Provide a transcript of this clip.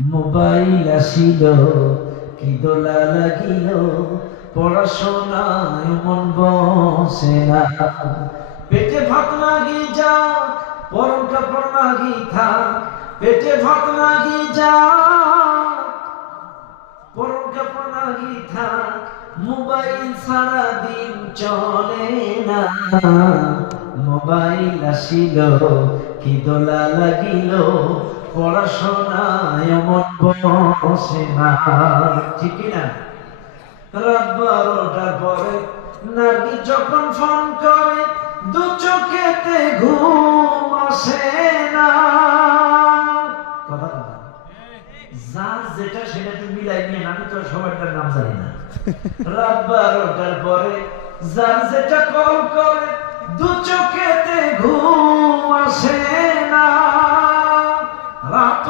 Mobile আসিল কি দোলা লাগিল, পড়াশোনায় মন বসে না। পেটে ভাত লাগি যাক, পরম কাপড় লাগি থাক। পেটে ভাত লাগি যাক, পরম কাপড় লাগি থাক। মোবাইল সারা দিন চলে না। মোবাইল আসিল কি দোলা লাগিল, পড়াশোনায় মন বসে না। ঠিক না? রাত 12টার পরে নার্গি যখন ফোন করে, দু চোখেতে ঘুম আসে না। কথা কথা যার যেটা সেটা একটু মিলাই নিয়ে, আমি তো সবাইটার নাম জানি না। রাত 12টার পরে যার যেটা কল করে, দু চোখেতে ঘুম আসে না। রাত